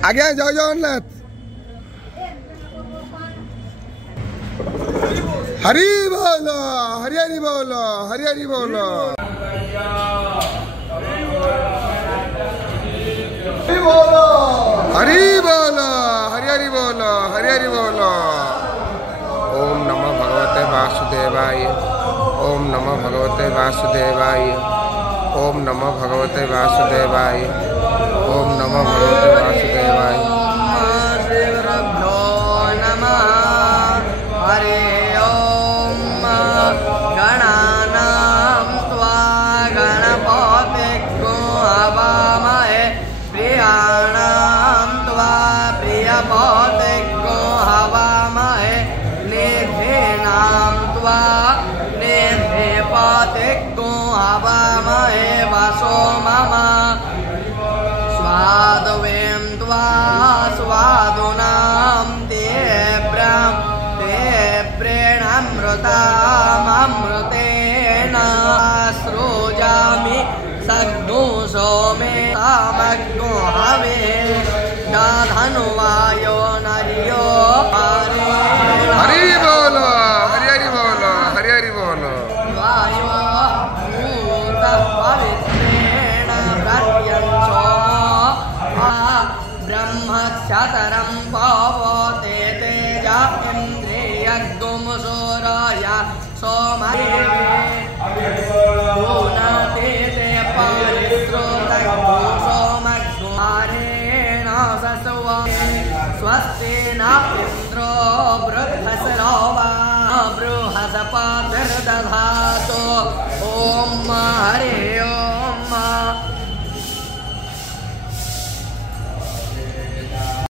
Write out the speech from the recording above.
आगे जाओ जगन्नाथ। हरि बोलो, हरि हरि बोलो, हरि हरि बोलो, हरि बोलो, हरि बोलो, हरि हरि बोलो, हरि हरि बोलो। ओम नमः भगवते वासुदेवाय, ओम नमः भगवते वासुदेवाय, ओम नमः भगवते वासुदेवाय, ओम नमः भगवते वासुदेवाय। स्वादवें त्वा स्वादुनां ते प्रेणामृतामृतेन सृजामि सग्नो सोमे तामग्नो हवे दाधनुवायो नर्यो हरि बोलो, हरि हरि बोलो, हरि हरि बोलो। वायो भूत पवित्रेण प्रत्यं सोमो ब्रह्मक्षतरं पवते तेज इन्द्रियगुंसूराय सोमये गुणते ते परिश्रुतगो सोमकुमारेण सस्वा स्वस्ति न इन्द्रो बृहस्पतिर्दधातु। ॐ हरे